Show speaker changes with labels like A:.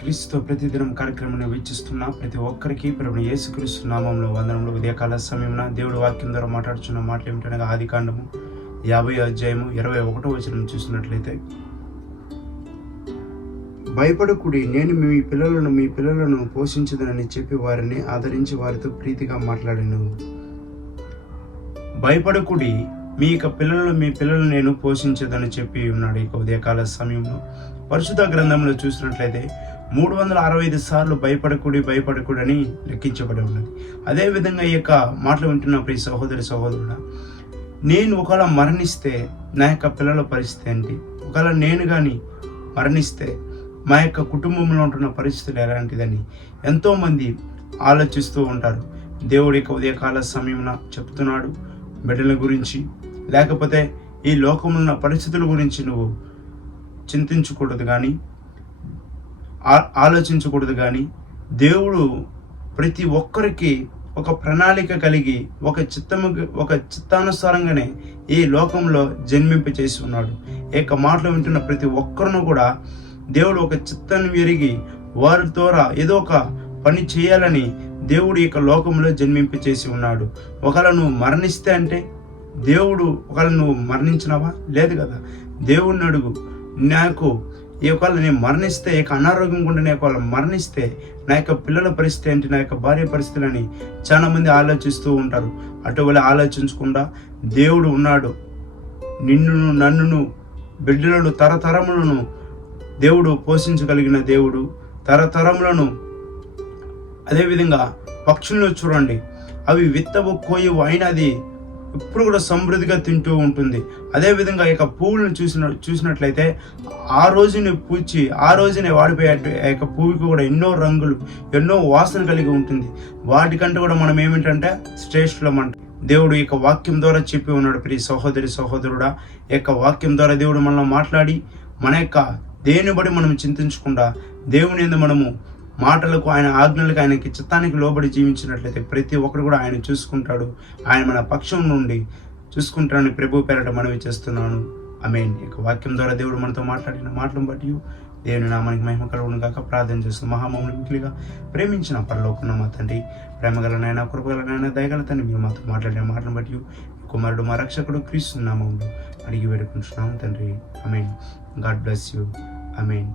A: క్రీస్తు ప్రతిదినం కార్యక్రమాన్ని వీక్షిస్తున్న ప్రతి ఒక్కరికి ప్రభుని యేసుక్రీస్తు నామంలో వందనంలో ఉదయకాల సమయమున దేవుడి వాక్యం ద్వారా మాట్లాడుచున్న మాటలు ఏమిటనగా ఆది కాండము యాభై అధ్యాయము ఇరవై ఒకటో వచనం చూసినట్లయితే భయపడకుడి నేను మీ పిల్లలను మీ పిల్లలను పోషించదనని చెప్పి వారిని ఆదరించి వారితో ప్రీతిగా మాట్లాడాను. భయపడకుడి మీ యొక్క పిల్లలను మీ పిల్లలు నేను పోషించదని చెప్పి ఉన్నాడు ఇక ఉదయకాల సమయంలో. పరిశుద్ధ గ్రంథంలో చూసినట్లయితే మూడు వందల అరవై ఐదు సార్లు భయపడకుడి భయపడకుడి అని లెక్కించబడి ఉన్నది. అదేవిధంగా ఈ యొక్క మాటలు వింటున్న ప్రతి సహోదరి సహోదరుడా నేను ఒకవేళ మరణిస్తే నా యొక్క పిల్లల పరిస్థితి ఏంటి? ఒకవేళ నేను కానీ మరణిస్తే మా యొక్క కుటుంబంలో ఉంటున్న పరిస్థితులు ఎలాంటిదని ఎంతోమంది ఆలోచిస్తూ ఉంటారు. దేవుడి యొక్క ఉదయకాల సమయమున చెప్తున్నాడు బిడ్డల గురించి లేకపోతే ఈ లోకంలో ఉన్న పరిస్థితుల గురించి నువ్వు చింతించకూడదు కానీ ఆలోచించకూడదు కానీ దేవుడు ప్రతి ఒక్కరికి ఒక ప్రణాళిక కలిగి ఒక చిత్తము ఒక చిత్తానుసారంగానే ఈ లోకంలో జన్మింప చేసి ఉన్నాడు. ఈ యొక్క మాటలు వింటున్న ప్రతి ఒక్కరును కూడా దేవుడు ఒక చిత్తాన్ని ఎరిగి వారి ద్వారా ఏదో ఒక పని చేయాలని దేవుడు ఈ యొక్క లోకంలో జన్మింప చేసి ఉన్నాడు. ఒకవేళ నువ్వు మరణిస్తే అంటే దేవుడు ఒకవేళ నువ్వు మరణించినావా? లేదు కదా. దేవుణ్ణి అడుగు. నాకు ఈ ఒకవేళ నేను మరణిస్తే ఇక అనారోగ్యం గుండా నేను ఒకవేళ మరణిస్తే నా యొక్క పిల్లల పరిస్థితి ఏంటి నా యొక్క భార్య పరిస్థితులని చాలామంది ఆలోచిస్తూ ఉంటారు. అటువల్ల ఆలోచించకుండా దేవుడు ఉన్నాడు. నిన్నును నన్నును బిడ్డలను తరతరములను దేవుడు పోషించగలిగిన దేవుడు. తరతరములను అదేవిధంగా పక్షులను చూడండి. అవి విత్తవు కోయవు అయినది ఇప్పుడు కూడా సమృద్ధిగా తింటూ ఉంటుంది. అదేవిధంగా ఇక పువ్వులను చూసిన చూసినట్లయితే ఆ రోజుని పూచి ఆ రోజునే వాడిపోయే ఆ యొక్క పువ్వుకి కూడా ఎన్నో రంగులు ఎన్నో వాసన కలిగి ఉంటుంది. వాటికంటే కూడా మనం ఏమిటంటే శ్రేష్ఠులం అంట. దేవుడు ఈ యొక్క వాక్యం ద్వారా చెప్పి ఉన్నాడు ప్రియ సహోదరి సహోదరుడా. ఈ యొక్క వాక్యం ద్వారా దేవుడు మనలో మాట్లాడి మన యొక్క దేని బడి మనం చింతించకుండా దేవుని మనము మాటలకు ఆయన ఆజ్ఞలకు ఆయనకి చిత్తానికి లోబడి జీవించినట్లయితే ప్రతి ఒక్కరు కూడా ఆయన చూసుకుంటాడు. ఆయన మన పక్షం నుండి చూసుకుంటాడని ప్రభు పేరట మనవి చేస్తున్నాను. అమేన్ ఇక వాక్యం ద్వారా దేవుడు మనతో మాట్లాడిన మాటలను బట్టి దేవుని నామానికి మహిమ కలుగును కాక ప్రార్థన చేస్తూ మహామౌని ప్రేమించిన పరలోకున్న మా తండ్రి ప్రేమగలనైనా కృపగలనైనా దయగల తండ్రి మీరు మాతో మాట్లాడిన మాటలు బట్టి కుమారుడు మా రక్షకుడు క్రీస్తు నామంలో అడిగి వేడుకుంటున్నాము తండ్రి. Amen God bless you. Amen